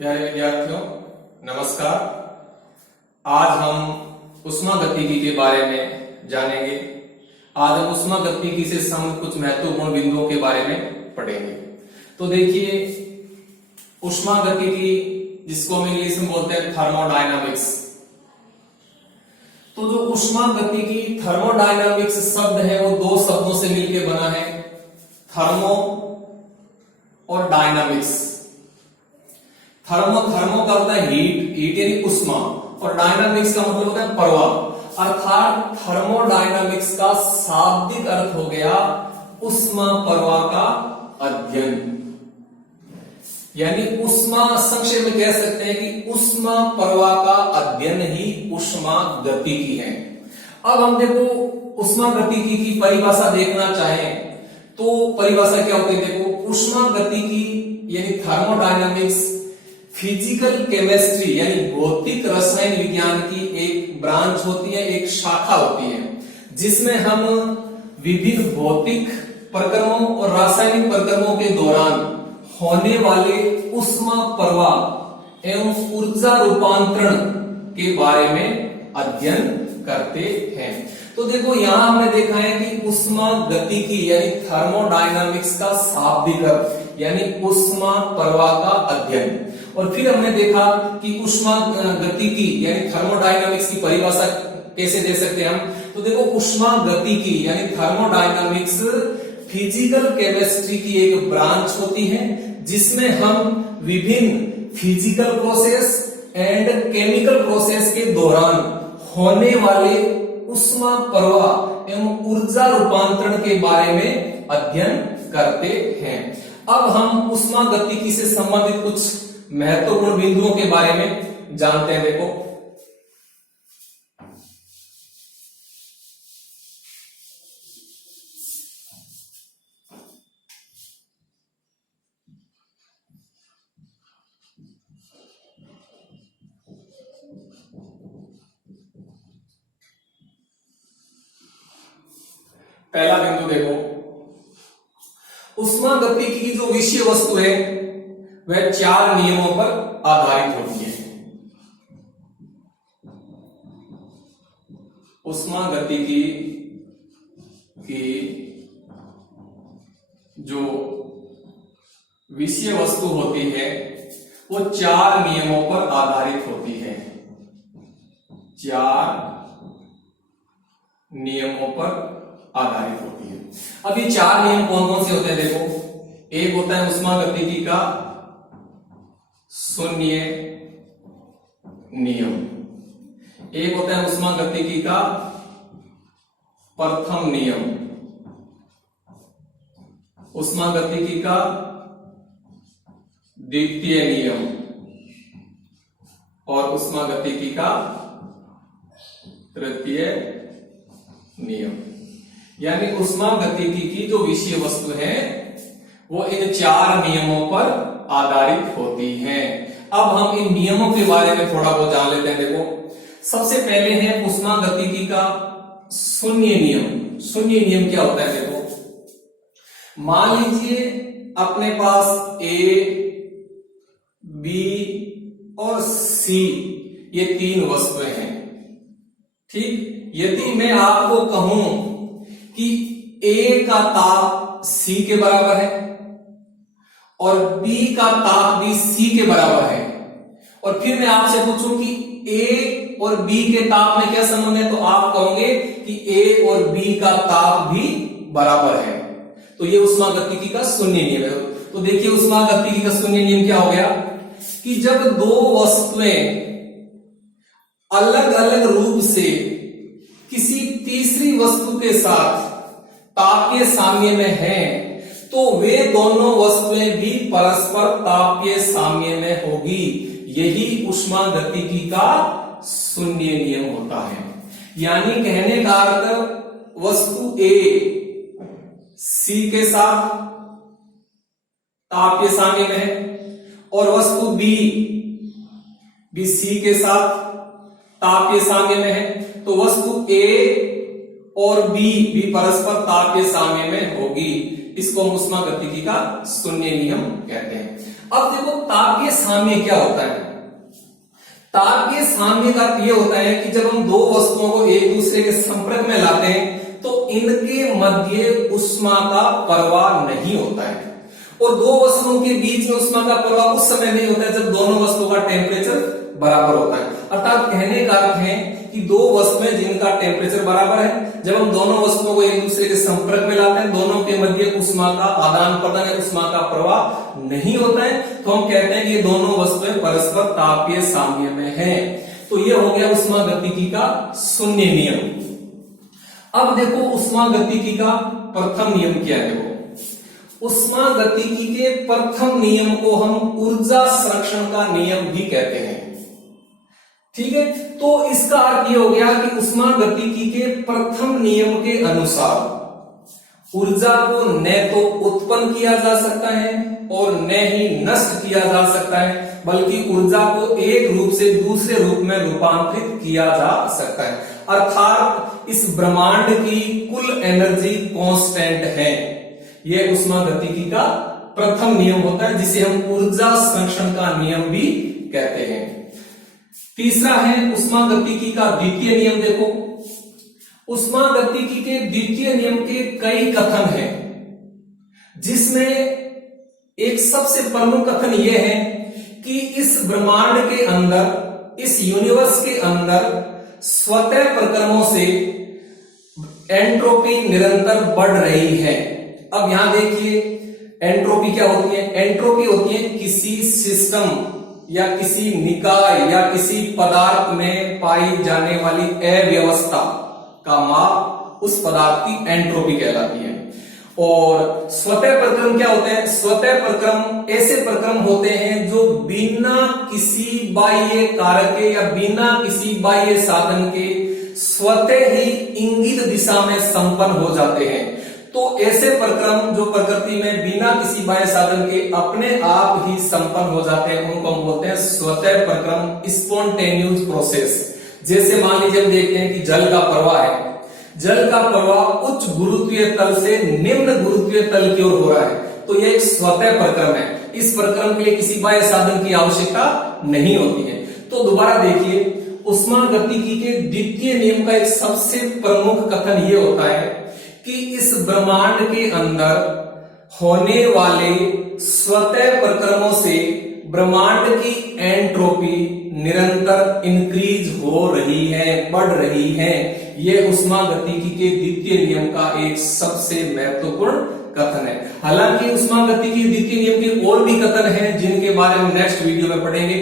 प्यारे विद्यार्थियों, नमस्कार। आज हम ऊष्मागतिकी के बारे में जानेंगे। आज हम ऊष्मागतिकी से संबंधित कुछ महत्वपूर्ण बिंदुओं के बारे में पढ़ेंगे। तो देखिए, ऊष्मागतिकी जिसको हम इंग्लिश में बोलते हैं थर्मोडायनामिक्स। तो जो ऊष्मागतिकी थर्मोडायनामिक्स शब्द है वो दो शब्दों से मिलकर बना है, थर्मो और डायनामिक्स। थर्मो का होता है हीट यानी उष्मा, और डायनामिक्स का मतलब होता है प्रवाह। अर्थात थर्मोडायनामिक्स का शाब्दिक अर्थ हो गया उष्मा प्रवाह का अध्ययन, यानी उष्मा, संक्षेप में कह सकते हैं कि उष्मा प्रवाह का अध्ययन ही ऊष्मागतिकी है। अब हम देखो ऊष्मागतिकी की परिभाषा देखना चाहें तो परिभाषा क्या होती है। देखो, ऊष्मागतिकी यानी थर्मोडायनामिक्स फिजिकल केमिस्ट्री यानी भौतिक रसायन विज्ञान की एक ब्रांच होती है, एक शाखा होती है, जिसमें हम विभिन्न भौतिक प्रक्रमों और रासायनिक प्रक्रमों के दौरान होने वाले उष्मा प्रवाह एवं ऊर्जा रूपांतरण के बारे में अध्ययन करते हैं। तो देखो, यहां हमने देखा है कि ऊष्मागतिकी यानी थर्मोडायनामिक्स का शाब्दिक अर्थ यानी उष्मा प्रवाह का अध्ययन, और फिर हमने देखा कि ऊष्मागतिकी यानी थर्मोडायनामिक्स की परिभाषा कैसे दे सकते हैं हम। तो देखो, ऊष्मागतिकी यानी थर्मोडायनामिक्स फिजिकल केमिस्ट्री की एक ब्रांच होती है, जिसमें हम विभिन्न physical process and chemical process के दौरान होने वाले उष्मा प्रवाह एवं ऊर्जा रूपांतरण के बारे में अध्ययन करते हैं। अब हम ऊष्मागतिकी से संबंधित कुछ महत्वपूर्ण बिंदुओं के बारे में जानते हैं। देखो, पहला बिंदु देखो, ऊष्मागतिकी की जो विषय वस्तु है वह चार नियमों पर आधारित होती है। ऊष्मागतिकी की जो विषय वस्तु होती है वो चार नियमों पर आधारित होती है। चार नियमों पर आधारित होती है। अब ये चार नियम कौन कौन से होते हैं। देखो, एक होता है ऊष्मागतिकी का शून्य नियम, एक होता है ऊष्मागतिकी का प्रथम नियम, ऊष्मागतिकी का द्वितीय नियम और ऊष्मागतिकी का तृतीय नियम। यानी ऊष्मागतिकी की जो विषय वस्तु है वो इन चार नियमों पर आधारित होती है। अब हम इन नियमों के बारे में थोड़ा बहुत जान लेते हैं। देखो, सबसे पहले है ऊष्मागतिकी का शून्य नियम। शून्य नियम क्या होता है। देखो, मान लीजिए अपने पास ए, बी और सी ये तीन वस्तुएं हैं। ठीक, यदि मैं आपको कहूं कि ए का ताप सी के बराबर है और बी का ताप भी सी के बराबर है, और फिर मैं आपसे पूछूं कि ए और बी के ताप में क्या संबंध है, तो आप कहोगे कि ए और बी का ताप भी बराबर है। तो ये ऊष्मागतिकी का शून्य नियम है। तो देखिए, ऊष्मागतिकी का शून्य नियम क्या हो गया कि जब दो वस्तुएं अलग अलग रूप से किसी तीसरी वस्तु के साथ तापीय साम्य में हैं, तो वे दोनों वस्तुएं भी परस्पर तापीय साम्य में होगी। यही ऊष्मागतिकी का शून्य नियम होता है। यानी कहने का अर्थ, वस्तु ए सी के साथ तापीय साम्य में है और वस्तु बी भी सी के साथ तापीय साम्य में है, तो वस्तु ए और बी भी परस्पर तापीय साम्य में होगी। इसको ऊष्मागतिकी का शून्य नियम कहते हैं। अब देखो तापीय साम्य क्या होता है। तापीय साम्य का अर्थ ये होता है कि जब हम दो वस्तुओं को एक दूसरे के संपर्क में लाते हैं तो इनके मध्य ऊष्मा का प्रवाह नहीं होता है। और दो वस्तुओं के बीच में ऊष्मा का प्रवाह उस समय नहीं होता है जब दोनों वस्तुओं का टेम्परेचर बराबर होता है। अर्थात कहने का अर्थ है कि दो वस्तुएं जिनका टेम्परेचर बराबर है, जब हम दोनों वस्तुओं को एक दूसरे के संपर्क में लाते हैं, दोनों के मध्य ऊष्मा का आदान प्रदान या ऊष्मा का प्रवाह नहीं होता है, तो हम कहते हैं कि ये दोनों वस्तुएं परस्पर तापीय साम्य में हैं। तो ये हो गया ऊष्मागतिकी का शून्य नियम। अब देखो ऊष्मागतिकी का प्रथम नियम क्या है। देखो ऊष्मागतिकी के प्रथम नियम को हम ऊर्जा संरक्षण का नियम भी कहते हैं। ठीक है, तो इसका अर्थ ये हो गया कि ऊष्मागतिकी के प्रथम नियम के अनुसार ऊर्जा को न तो उत्पन्न किया जा सकता है और न ही नष्ट किया जा सकता है, बल्कि ऊर्जा को एक रूप से दूसरे रूप में रूपांतरित किया जा सकता है। अर्थात इस ब्रह्मांड की कुल एनर्जी कांस्टेंट है। यह ऊष्मागतिकी का प्रथम नियम होता है, जिसे हम ऊर्जा संरक्षण का नियम भी कहते हैं। तीसरा है ऊष्मागतिकी का द्वितीय नियम। देखो ऊष्मागतिकी के द्वितीय नियम के कई कथन हैं, जिसमें एक सबसे प्रमुख कथन यह है कि इस ब्रह्मांड के अंदर, इस यूनिवर्स के अंदर स्वतः प्रक्रमों से एंट्रोपी निरंतर बढ़ रही है। अब यहां देखिए एंट्रोपी क्या होती है। एंट्रोपी होती है किसी सिस्टम या किसी निकाय या किसी पदार्थ में पाई जाने वाली अव्यवस्था का माप, उस पदार्थ की एंट्रोपी कहलाती है। और स्वतः प्रक्रम क्या होते हैं। स्वतः प्रक्रम ऐसे प्रक्रम होते हैं जो बिना किसी बाह्य कारक के या बिना किसी बाह्य साधन के स्वतः ही इंगित दिशा में संपन्न हो जाते हैं। तो ऐसे प्रक्रम जो प्रकृति में बिना किसी बाह्य साधन के अपने आप ही संपन्न हो जाते हैं, उनको हम बोलते हैं स्वतः प्रक्रम, स्पॉन्टेनियस प्रोसेस। जैसे मान लीजिए हम देखते हैं कि जल का प्रवाह है। जल का प्रवाह उच्च गुरुत्वीय तल से निम्न गुरुत्वीय तल की ओर हो रहा है, तो यह एक स्वतः प्रक्रम है। इस प्रक्रम के लिए किसी बाह्य साधन की आवश्यकता नहीं होती है। तो दोबारा देखिए ऊष्मागतिकी के द्वितीय नियम का एक सबसे प्रमुख कथन यह होता है कि इस ब्रह्मांड के अंदर होने वाले स्वतः प्रक्रमों से ब्रह्मांड की एंट्रोपी निरंतर इंक्रीज हो रही है, बढ़ रही है। यह ऊष्मागतिकी के द्वितीय नियम का एक सबसे महत्वपूर्ण कथन है। हालांकि ऊष्मागतिकी के द्वितीय नियम के और भी कथन हैं, जिनके बारे में नेक्स्ट वीडियो में पढ़ेंगे।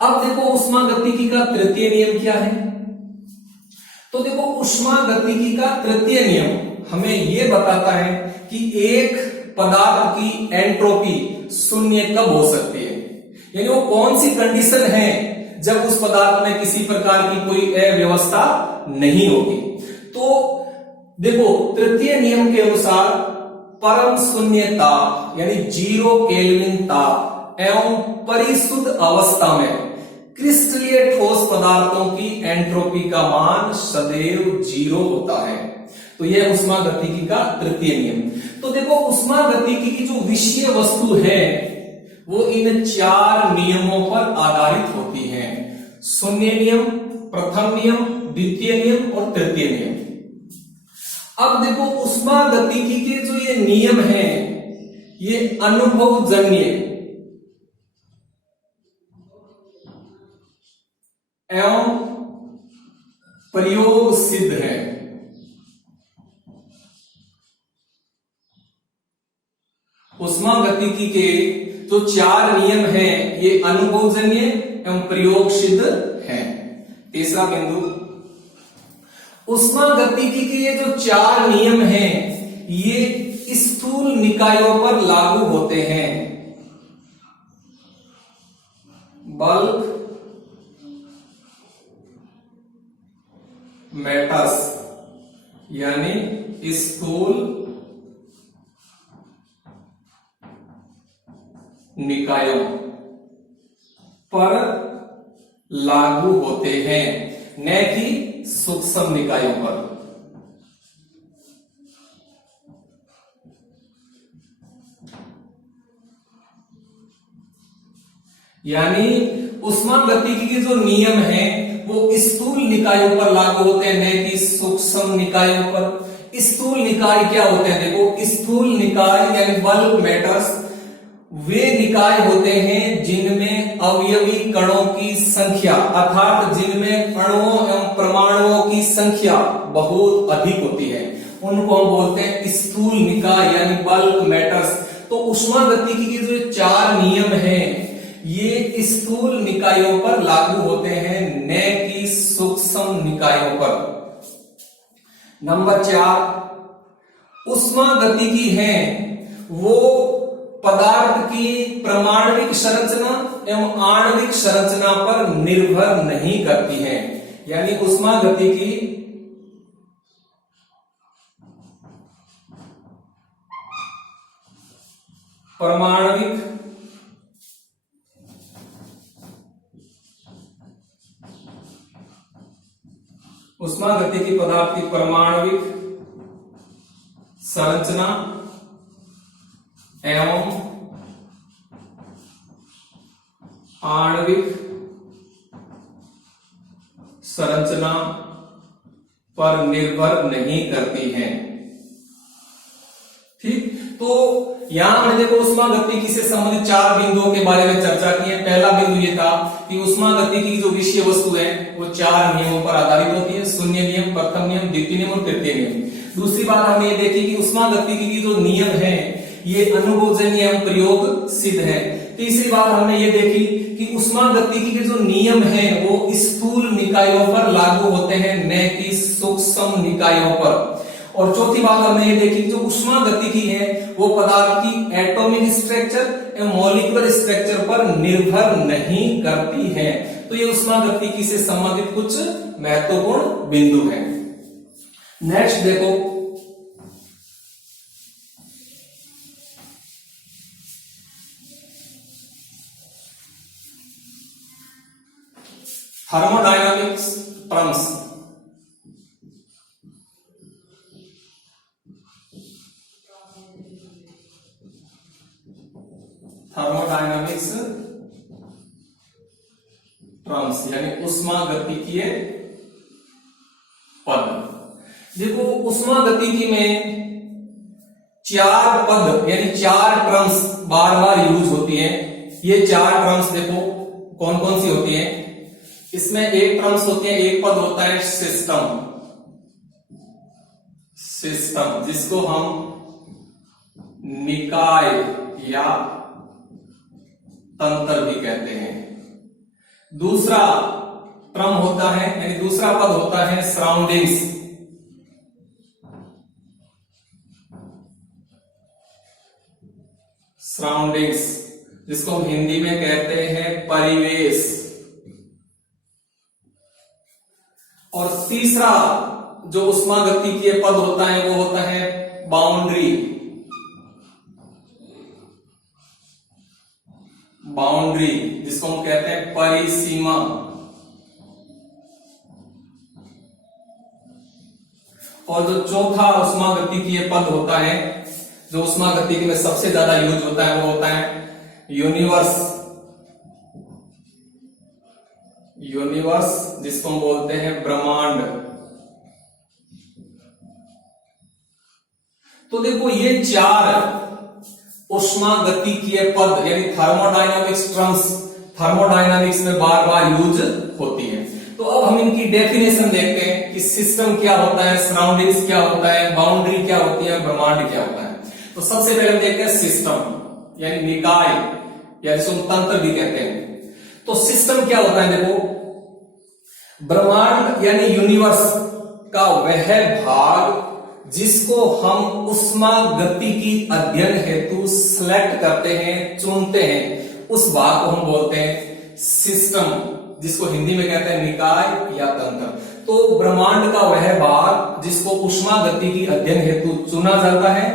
अब देखो ऊष्मागतिकी का तृतीय नियम क्या है। तो देखो ऊष्मागतिकी का तृतीय नियम हमें यह बताता है कि एक पदार्थ की एंट्रोपी शून्य कब हो सकती है, यानी वो कौन सी कंडीशन है जब उस पदार्थ में किसी प्रकार की कोई अव्यवस्था नहीं होगी। तो देखो तृतीय नियम के अनुसार परम शून्य ताप यानी 0 केल्विन ताप एवं परिशुद्ध अवस्था में क्रिस्टलीय ठोस पदार्थों की एंट्रोपी का मान सदैव 0 होता है। तो यह ऊष्मागतिकी का तृतीय नियम। तो देखो ऊष्मागतिकी की जो विषय वस्तु है वो इन 4 नियमों पर आधारित होती है। शून्य नियम, प्रथम नियम, द्वितीय नियम और तृतीय नियम। अब देखो ऊष्मागतिकी के जो ये नियम हैं ये अनुभवजन्य एवं प्रयोग सिद्ध है। ऊष्मागतिकी के जो 4 नियम हैं ये अनुभवजन्य एवं प्रयोग सिद्ध हैं। तीसरा बिंदु, ऊष्मागतिकी के ये जो 4 नियम हैं ये स्थूल निकायों पर लागू होते हैं। बल्क मैटर्स यानी स्थूल निकायों पर लागू होते हैं, न कि सूक्ष्म निकायों पर। यानी उष्मागतिकी के जो नियम हैं वो स्थूल निकायों पर लागू होते हैं, न कि सूक्ष्म निकायों पर। स्थूल निकाय क्या होते हैं? देखो, स्थूल निकाय यानी बल्क मैटर्स वे निकाय होते हैं जिनमें अवयवी कणों की संख्या अर्थात जिनमें अणुओं एवं परमाणुओं की संख्या बहुत अधिक होती है, उनको हम बोलते हैं स्थूल निकाय यानी बल्क मैटर्स। तो उष्मागतिकी के जो 4 नियम हैं ये स्थूल निकायों पर लागू होते हैं, न कि सूक्ष्म निकायों पर। नंबर 4, उष्मागतिकी है वो पदार्थ की परमाणविक संरचना एवं आणविक संरचना पर निर्भर नहीं करती है। यानी उष्मागतिकी परमाणविक उष्मागतिकी पदार्थ की परमाणविक संरचना एवं आणविक संरचना पर निर्भर नहीं करती है। ठीक, तो यहां हमने देखो उष्मागतिकी से संबंधित 4 बिंदुओं के बारे में चर्चा की है। पहला बिंदु ये था कि उष्मागतिकी की जो विषय वस्तु है वो 4 नियमों पर आधारित होती है, शून्य नियम, प्रथम नियम, द्वितीय नियम और तृतीय नियम। दूसरी बात हमने ये देखी कि उष्मागतिकी की जो नियम है ये अनुभवजन्य एवं प्रयोग सिद्ध है। तीसरी बात हमने ये देखी कि उष्मागतिकी के जो नियम हैं वो स्थूल निकायों पर लागू होते हैं, न कि सूक्ष्म निकायों पर। और चौथी बात हमने ये देखी जो उष्मागतिकी है वो पदार्थ की एटॉमिक स्ट्रक्चर एवं मॉलिक्यूलर स्ट्रक्चर पर निर्भर नहीं करती है। तो ये उष्मागतिकी से संबंधित कुछ महत्वपूर्ण बिंदु हैं। नेक्स्ट देखो, थर्मोडायनामिक्स टर्म्स। थर्मोडायनामिक्स टर्म्स यानी उष्मागतिकीय पद। देखो, उष्मागतिकी में 4 पद यानी 4 टर्म्स बार बार यूज होती है। ये 4 टर्म्स देखो कौन कौन सी होती है। इसमें एक टर्म्स होती है, एक पद होता है सिस्टम, जिसको हम निकाय या तंत्र भी कहते हैं। दूसरा टर्म होता है यानी दूसरा पद होता है सराउंडिंग्स, जिसको हम हिंदी में कहते हैं परिवेश। और तीसरा जो उष्मागतिकीय पद होता है वो होता है बाउंड्री, जिसको हम कहते हैं परिसीमा। और जो चौथा उष्मागतिकीय पद होता है जो उष्मागतिकी में सबसे ज्यादा यूज होता है वो होता है यूनिवर्स, जिसको हम बोलते हैं ब्रह्मांड। तो देखो ये 4 उष्मागतिकीय पद यानी थर्मोडायनामिक्स टर्म्स थर्मोडायनामिक्स में बार बार यूज होती है। तो अब हम इनकी डेफिनेशन देखते हैं कि सिस्टम क्या होता है, सराउंडिंग्स क्या होता है, बाउंड्री क्या होती है, ब्रह्मांड क्या होता है। तो सबसे पहले हम देखते हैं सिस्टम यानी निकाय या जिसको तंत्र भी कहते हैं। तो सिस्टम क्या होता है, देखो ब्रह्मांड यानी यूनिवर्स का वह भाग जिसको हम उष्मागतिकी अध्ययन हेतु सिलेक्ट करते हैं, चुनते हैं, उस भाग को हम बोलते हैं सिस्टम, जिसको हिंदी में कहते हैं निकाय या तंत्र। तो ब्रह्मांड का वह भाग जिसको उष्मागतिकी अध्ययन हेतु चुना जाता है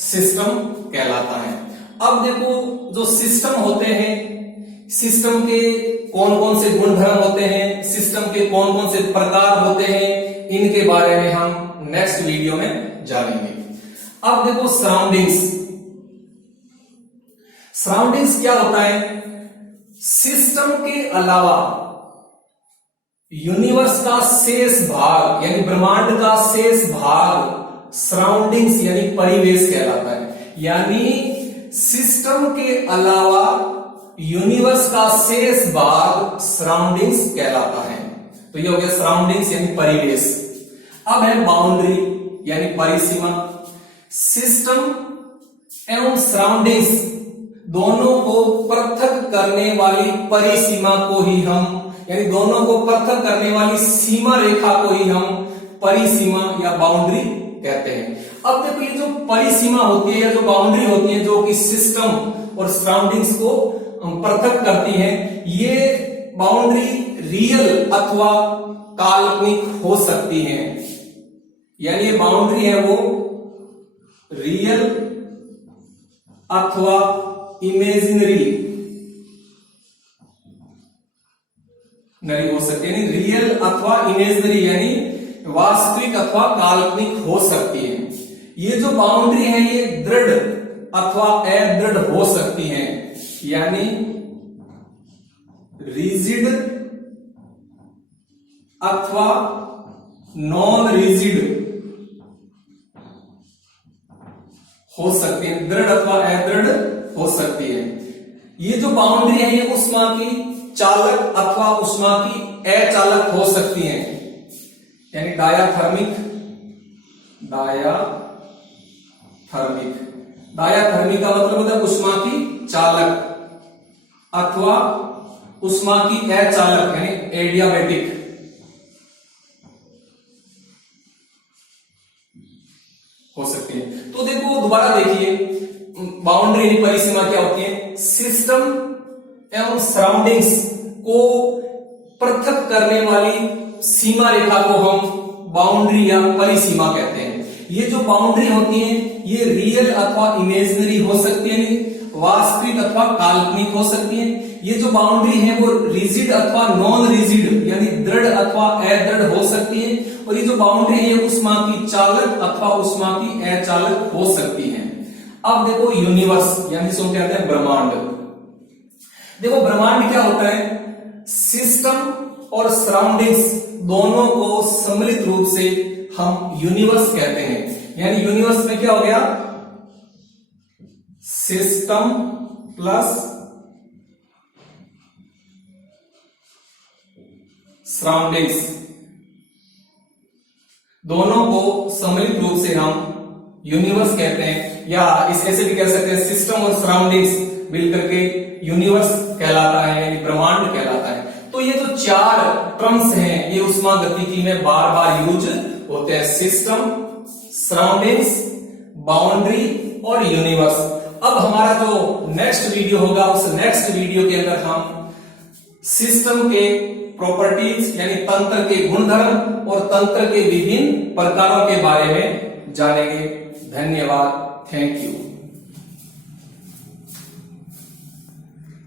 सिस्टम कहलाता है। अब देखो जो सिस्टम होते हैं, सिस्टम के कौन कौन से गुणधर्म होते हैं, सिस्टम के कौन कौन से प्रकार होते हैं, इनके बारे में हम नेक्स्ट वीडियो में जानेंगे। अब देखो सराउंडिंग्स क्या होता है। सिस्टम के अलावा यूनिवर्स का शेष भाग यानी ब्रह्मांड का शेष भाग सराउंडिंग्स यानी परिवेश कहलाता है। यानी सिस्टम के अलावा यूनिवर्स का शेष भाग सराउंडिंग्स कहलाता है। तो ये हो गया सराउंडिंग्स यानी परिवेश। अब है बाउंड्री यानी परिसीमा। सिस्टम एवं सराउंडिंग्स दोनों को पृथक करने वाली परिसीमा को ही हम यानी दोनों को पृथक करने वाली सीमा रेखा को ही हम परिसीमा या बाउंड्री कहते हैं। अब देखो ये जो परिसीमा होती है या जो बाउंड्री होती है जो कि सिस्टम और सराउंडिंग्स को पृथक करती है, ये बाउंड्री रियल अथवा काल्पनिक हो सकती है। यानी ये बाउंड्री है वो रियल अथवा इमेजिनरी हो सकती है। यानी रियल अथवा इमेजिनरी यानी वास्तविक अथवा काल्पनिक हो सकती है। ये जो बाउंड्री है ये दृढ़ अथवा अदृढ़ हो सकती है। यानी रिजिड अथवा नॉन रिजिड हो सकती है, दृढ़ अथवा अदृढ़ हो सकती है। ये जो बाउंड्री है ये ऊष्मा की चालक अथवा ऊष्मा की अचालक हो सकती है। यानी डायाथर्मिक का मतलब होता है ऊष्मा की चालक अथवा ऊष्मा की अचालक यानी एडियाबैटिक हो सकती है। तो देखो दोबारा देखिए बाउंड्री यानी परिसीमा क्या होती है। सिस्टम एवं सराउंडिंग्स को पृथक करने वाली सीमा रेखा को हम बाउंड्री या परिसीमा कहते हैं। ये जो बाउंड्री होती है ये रियल अथवा इमेजिनरी हो सकती है, वास्तविक अथवा काल्पनिक हो सकती है। ये जो बाउंड्री है वो रिजिड अथवा नॉन रिजिड यानी दृढ़ अथवा अदृढ़ हो सकती है। और ये जो बाउंड्री है ऊष्मा की चालक अथवा ऊष्मा की अचालक हो सकती है। अब देखो यूनिवर्स यानी जिसको कहते हैं ब्रह्मांड। देखो ब्रह्मांड क्या होता है, सिस्टम और सराउंडिंग्स दोनों को सम्मिलित रूप से हम यूनिवर्स कहते हैं। यानी यूनिवर्स में क्या हो गया, सिस्टम प्लस सराउंडिंग्स दोनों को सम्मिलित रूप से हम यूनिवर्स कहते हैं। या इस ऐसे भी कह सकते हैं सिस्टम और सराउंडिंग्स मिलकर के यूनिवर्स कहलाता है यानी ब्रह्मांड कहलाता है। तो ये जो चार टर्म्स हैं ये ऊष्मा गतिकी में बार बार यूज होते हैं, सिस्टम, सराउंडिंग्स, बाउंड्री और यूनिवर्स। अब हमारा जो नेक्स्ट वीडियो होगा उस नेक्स्ट वीडियो के अंदर हम सिस्टम के प्रॉपर्टीज यानी तंत्र के गुणधर्म और तंत्र के विभिन्न प्रकारों के बारे में जानेंगे। धन्यवाद, थैंक यू।